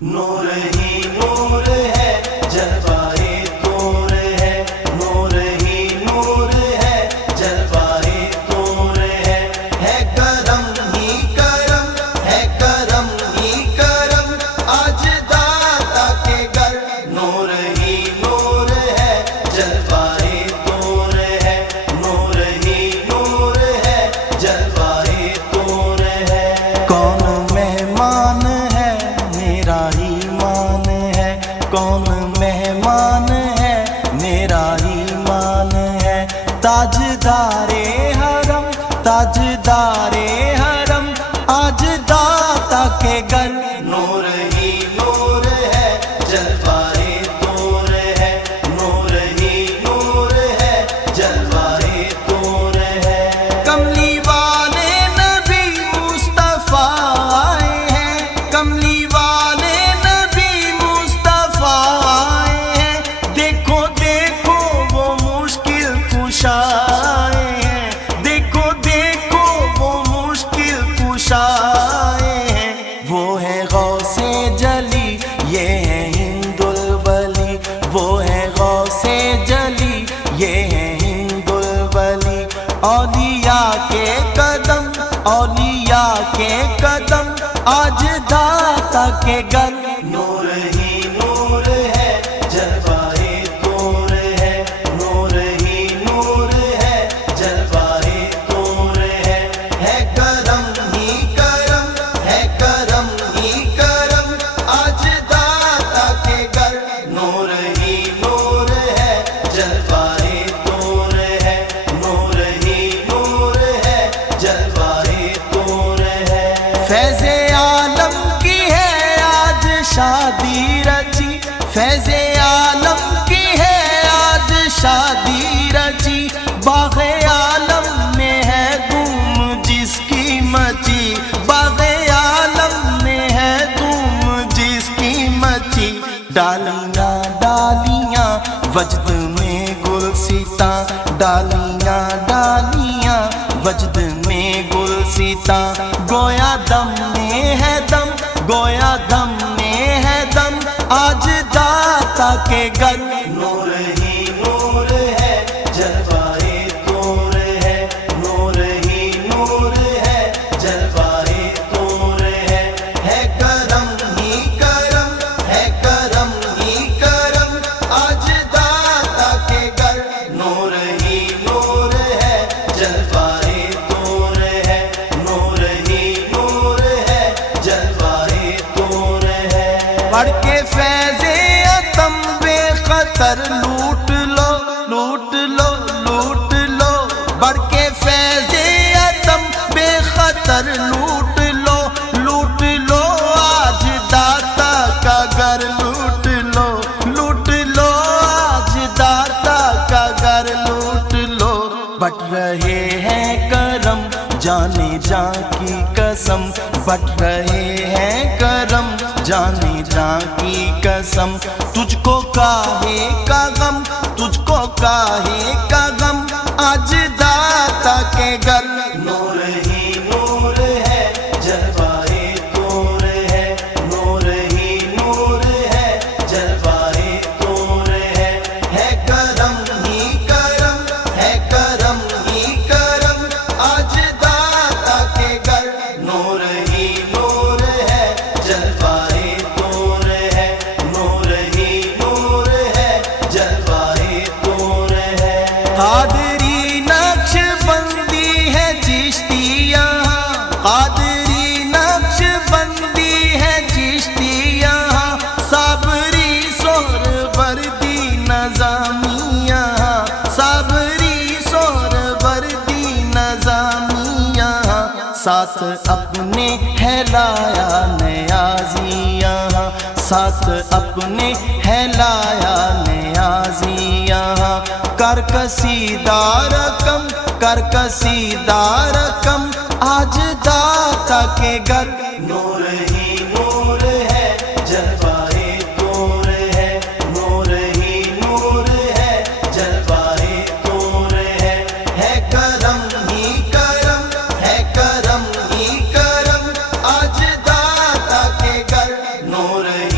نور ہی نور ہے جلوائے طور ہے، نور ہی نور ہے جلوائے طور ہے کرم ہی کرم، ہے کرم ہی کرم آج داتا کے گھر، نور ہی نور ہے جلوائے طور ہے، نور ہی نور ہے جلوائے طور ہے۔ کون مہمان ہے میرا ایمان ہے، کون مہمان ہے میرا ایمان ہے، تاجدار حرم تاجدار حرم آج داتا کے گھر، نور ہی نور ہے جلوائے طور ہے، نور ہی نور ہے جلوائے طور ہے۔ کملی والے نبی مصطفیٰ آئے ہیں، کملی والے نبی مصطفیٰ آئے ہیں، دیکھو دیکھو وہ مشکل کشا آئے ہیں، دیکھو دیکھو وہ مشکل کشا آئے ہیں، وہ ہے غوث جلی یہ ہے ہند الولی، وہ ہے غوث جلی یہ ہے ہند الولی، اولیاء کے قدم اولیاء کے قدم آج داتا کے گھر، نور ہی نور ہے جلوائے طور ہے، نور ہی نور ہے جلوائے طور ہے کرم ہی کرم، ہے کرم ہی کرم آج داتا کے گھر، نور ہی نور ہے جلوائے طور ہے، نور ہی نور ہے جلوائے طور ہے۔ فیض عالم کی ہے آج شادی رچی، فیض عالم کی ہے آج شادی رچی، باغ عالم میں ہے دھوم جس کی مچی، باغ عالم میں ہے دھوم جس کی مچی، ڈالیاں ڈالیاں وجد میں گلستا، ڈالیاں ڈالیاں وجد میں گلستا، گویا دم میں ہے دم گویا دم میں ہے دم آج داتا کے گھر، نور ہی نور ہے جلوائے طور ہے، نور ہی نور ہے جلوائے طور ہے کرم ہی کرم، ہے کرم ہی کرم آج داتا کے گھر، نور ہی نور ہے جلوائے طور ہے، نور ہی نور ہے جلوائے طور ہے۔ پڑھ کے فیض عتم بے خطر لوٹ لو لوٹ لو لوٹ لو، بڑھ کے فیض عتم بے خطر لوٹ لو لوٹ لو، آج داتا کا گھر لوٹ لو لوٹ لو، آج داتا کا گھر لوٹ لو، بٹ رہے ہیں کرم جانے جاں کی قسم، بٹ رہے ہیں کرم جانے جاں کی قسم، تجھ کو کاہے کا غم تجھ کو کاہے کا غم آج داتا کے گھر، نور ہی نور ہے جلوائے طور ہے، نور ہی نور ہے جلوائے طور ہے کرم ہی کرم، ہے کرم ہی کرم آج داتا کے گھر، نور ہی نور ہے جلوائے طور ہے، نور ہی نور ہے جلوائے طور ہے۔ قادری نقش بندی ہے چشتی یہاں، قادری نقش بندی ہے چشتی یہاں، صابری سور وردی نظامی یہاں، صابری سور وردی نظامی یہاں، ساتھ اپنے ہے لایا نیازی یہاں، ساتھ اپنے ہے لایا نیازی یہاں، کر کسیدہ رقم آج داتا کے گھر، نور ہی نور ہے جلوائے طور ہے، نور ہی نور ہے جلوائے طور ہے کرم ہی کرم، ہے کرم ہی کرم آج داتا کے گھر، نور ہی